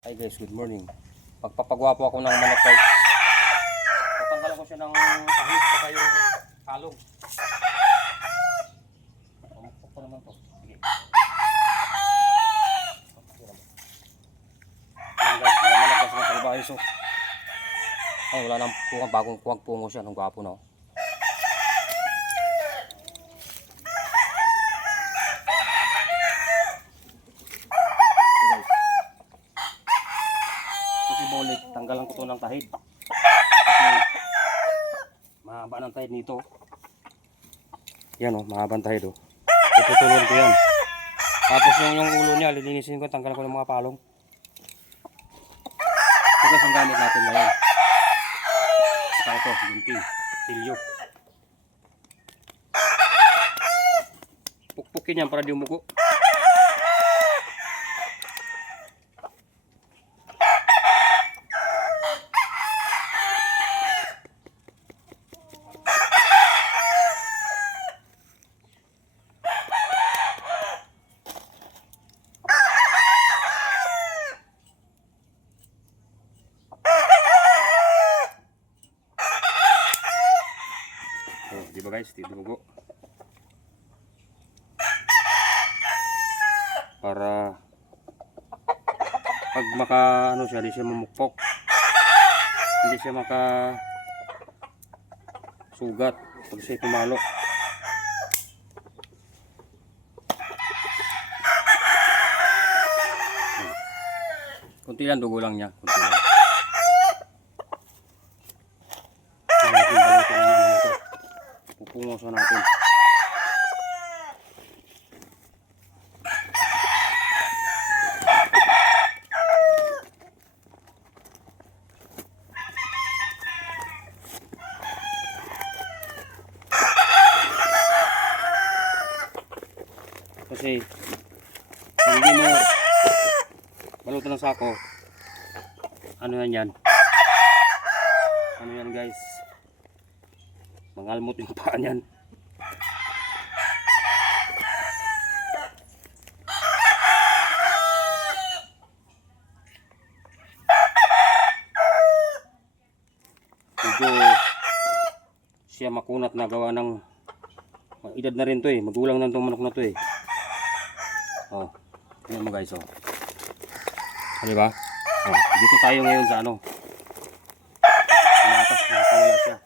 Hi guys, good morning. Magpapagwapo ako ng manok guys. Tatanggalan ko siya ng kahit saka yung kalong. Pumukpok ko naman to. Sige. Ayan guys, manok guys ng salbahe so. Ay, wala nang punga, bagong kuwag pungo siya. Ang gwapo na oh. Bulik, tanggalan ko to ng tahid kasi mahaba ng tahid nito. Yan o, mahabang tahid o. Puputulin ko yan. Tapos yung ulo niya, lilinisin ko, tanggalan ko ng mga palong. Ito guys ang gamit natin ngayon. Saka ito, gunting, tilyo. Pukpukin yan para di umugo. Oh, di ba guys, dito dugo. Para pag maka ano siya, di siya mamukpok. Hindi siya maka sugat pag siya tumalo. Kunti lang dugo lang niya, kunti lang. Pupungosan natin. Kasi kung hindi mo balutan ng sako, ano yan, ano yan guys, mangalmot yung paa niyan. Medyo siya makunat na gawa ng edad na rin to eh, magulang na itong manok na to eh. Oh, tingnan mo guys oh. Diba? Oh, dito tayo ngayon sa ano. Tumatas, nakawala siya.